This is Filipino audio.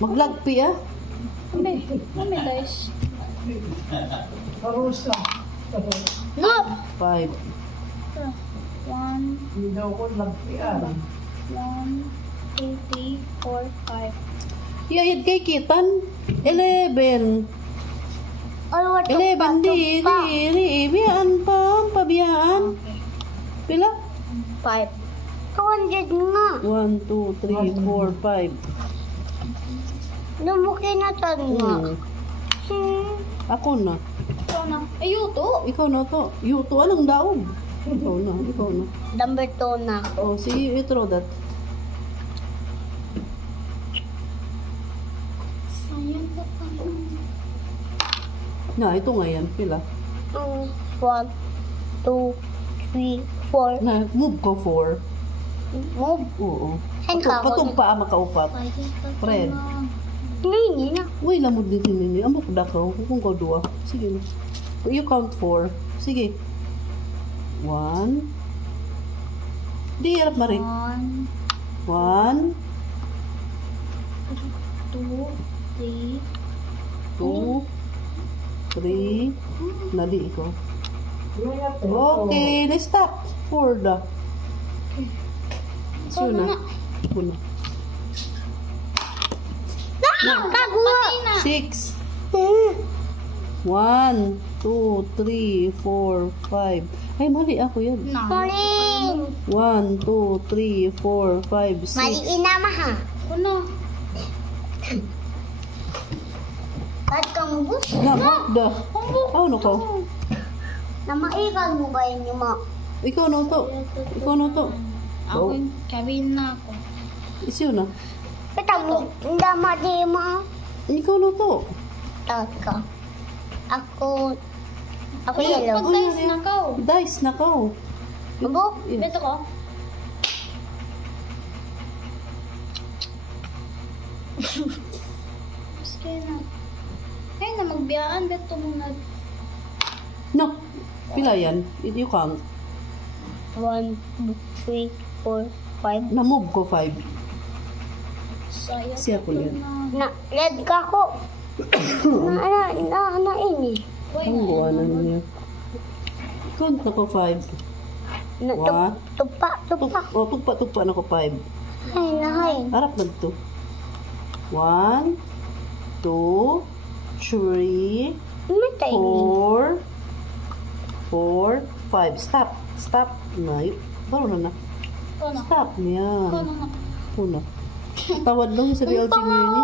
Maglagpi ah. Hindi. Mami, guys. Parusa. No! 5. 1, Hindi daw ko nagpian. 1, 2, 3, 4, 5. Iyayad kay Kitan. 11. All what 11 di. Biyaan pa. Pabiyaan. Pila? 5. 200 nga. 1, 2, 3, 4, 5. Lumukin na to nga. Ako na. Ikaw na. Ay, yuto. Ikaw na to. Yuto, anong daog? Ikaw na. Ikaw na. Number 2 na. Oh, sige, you throw that. Sayang ka pa. Na, ito nga yan. Pila? 1, 2, 3, 4. Na, move ko 4. Move. Oo. Saan ka ako? Patumpa makaupat. Fred. Hindi na. Uy, lamod din ninyo. Amok da ka. Kung ko dua. Sige na. You count 4. Sige. 1. Di, harap mari. 1, 1, 2, 3. 2, 3. Nadi ikaw. Okay, let's stop. 4 da. Ikaw na. Ako na. Kagwa! 6. 1, 2, 3, 4, 5. Ay, mali ako yan. Sorry! 1, 2, 3, 4, 5, 6. Maliin na maha. Ano? Ba't kang bus? Namak da. Ano ko? Namaikan mo ba yun yung mga? Ikaw na to. Ikaw na to. Ako Oh. yung kabin na ako. Isyo na. Kita mo, hindi mati mo. Ikaw na to. Taka. Ako yellow. Pag-dice na ka. Dice na ka. Abo? Yeah. Beto ko? Maski na. Ay na, magbiyaan. Beto mo na. No. Pila yan? You count. 1, 2, 3, 4, 5. Na-move ko 5. Sayang. Siya ko yan. Red ka ko. na ini. Ang gawa na niya. Count na ko 5. What? Tupa. Oh, tugpa na ko 5. Hay na hay. Harap na to. 1, 2, 3, Matay. 4, 4, 5. Stop. Stop. Na. Baro na na. Ikaw na. Stop niya. Ikaw na. Una. Tawad lang sa real community.